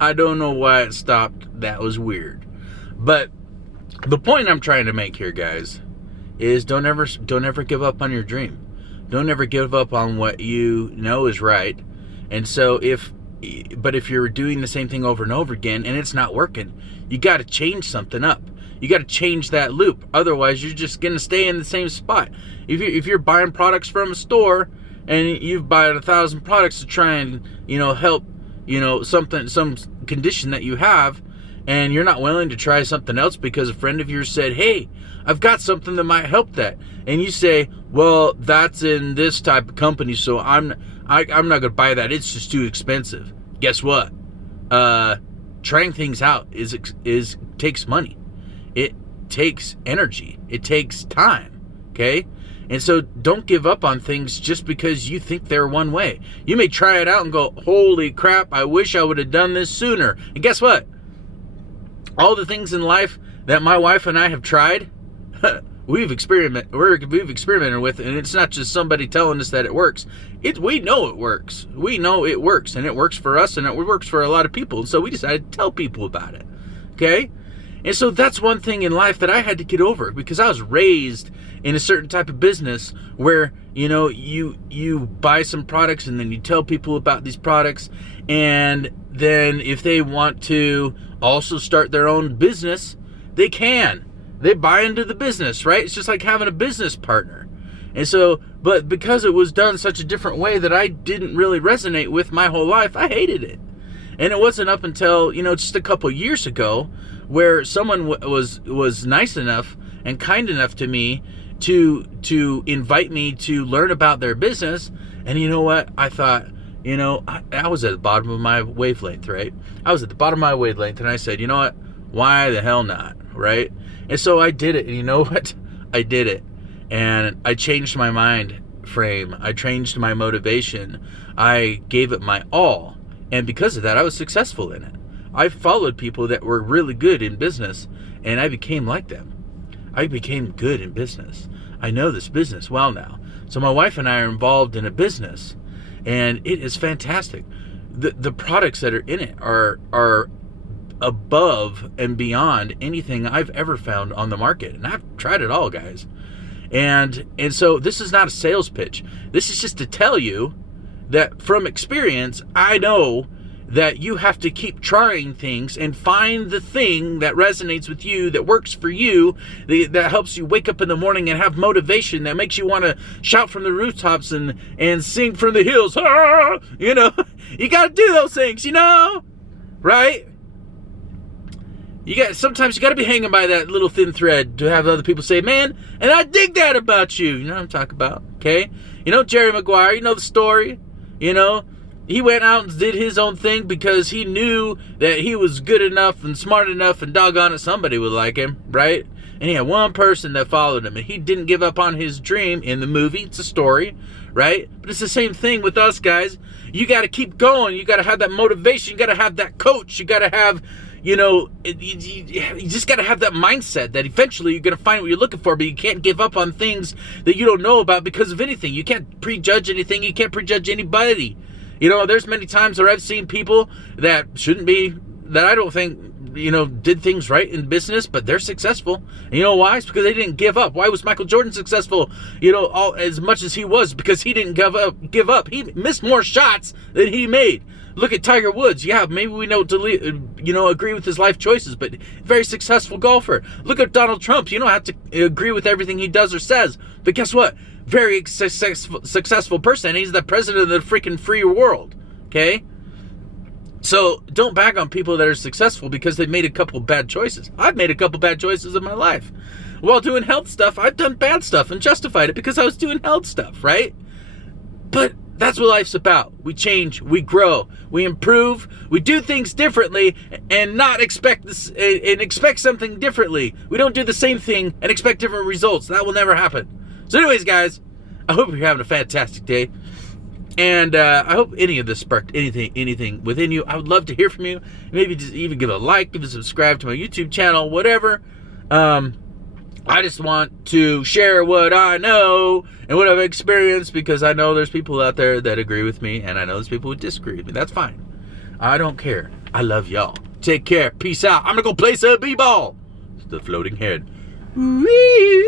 I don't know why it stopped. That was weird. But the point I'm trying to make here, guys, is don't ever give up on your dream. Don't ever give up on what you know is right. And so if you're doing the same thing over and over again and it's not working, you got to change something up. You got to change that loop. Otherwise, you're just going to stay in the same spot. If you're buying products from a store and you've bought 1,000 products to try and, help, some condition that you have, and you're not willing to try something else because a friend of yours said, hey, I've got something that might help that. And you say, well, that's in this type of company, so I'm not going to buy that. It's just too expensive. Guess what? Trying things out takes money. It takes energy. It takes time. Okay? And so don't give up on things just because you think they're one way. You may try it out and go, holy crap, I wish I would have done this sooner. And guess what? All the things in life that my wife and I have tried, we've experimented with, and it's not just somebody telling us that it works. We know it works. We know it works, and it works for us, and it works for a lot of people. And so we decided to tell people about it. Okay? And so that's one thing in life that I had to get over, because I was raised in a certain type of business where, you buy some products and then you tell people about these products, and then if they want to also start their own business, they can. They buy into the business, right? It's just like having a business partner. And so, but because it was done such a different way that I didn't really resonate with my whole life, I hated it. And it wasn't up until, just a couple years ago where someone was nice enough and kind enough to me to invite me to learn about their business. And you know what? I thought, I was at the bottom of my wavelength, right? I was at the bottom of my wavelength, and I said, you know what? Why the hell not, right? And so I did it, and you know what? I did it. And I changed my mind frame. I changed my motivation. I gave it my all. And because of that, I was successful in it. I followed people that were really good in business, and I became like them. I became good in business. I know this business well now. So my wife and I are involved in a business, and it is fantastic. The products that are in it are above and beyond anything I've ever found on the market. And I've tried it all, guys. And so this is not a sales pitch. This is just to tell you that from experience, I know that you have to keep trying things and find the thing that resonates with you, that works for you, that helps you wake up in the morning and have motivation, that makes you want to shout from the rooftops and sing from the hills. Ah! You got to do those things, right? Sometimes you got to be hanging by that little thin thread to have other people say, man, and I dig that about you. You know what I'm talking about, okay? Jerry Maguire, the story, he went out and did his own thing because he knew that he was good enough and smart enough, and doggone it, somebody would like him, right? And he had one person that followed him, and he didn't give up on his dream in the movie. It's a story, right? But it's the same thing with us, guys. You got to keep going. You got to have that motivation. You got to have that coach. You got to have, you just got to have that mindset that eventually you're going to find what you're looking for, but you can't give up on things that you don't know about because of anything. You can't prejudge anything. You can't prejudge anybody. There's many times where I've seen people that shouldn't be, that I don't think, did things right in business, but they're successful. And you know why? It's because they didn't give up. Why was Michael Jordan successful, all as much as he was? Because he didn't give up. He missed more shots than he made. Look at Tiger Woods. Yeah, maybe we don't agree with his life choices, but very successful golfer. Look at Donald Trump. You don't have to agree with everything he does or says, but guess what? Very successful person. He's the president of the freaking free world. Okay? So don't bag on people that are successful because they made a couple bad choices. I've made a couple bad choices in my life. While doing health stuff, I've done bad stuff and justified it because I was doing health stuff, right? But that's what life's about. We change, we grow, we improve, we do things differently and not expect this and expect something differently. We don't do the same thing and expect different results. That will never happen. So anyways, guys, I hope you're having a fantastic day. And I hope any of this sparked anything within you. I would love to hear from you. Maybe just even give a like, give a subscribe to my YouTube channel, whatever. I just want to share what I know and what I've experienced because I know there's people out there that agree with me and I know there's people who disagree with me. That's fine. I don't care. I love y'all. Take care. Peace out. I'm gonna go play some b-ball. The floating head. Wee.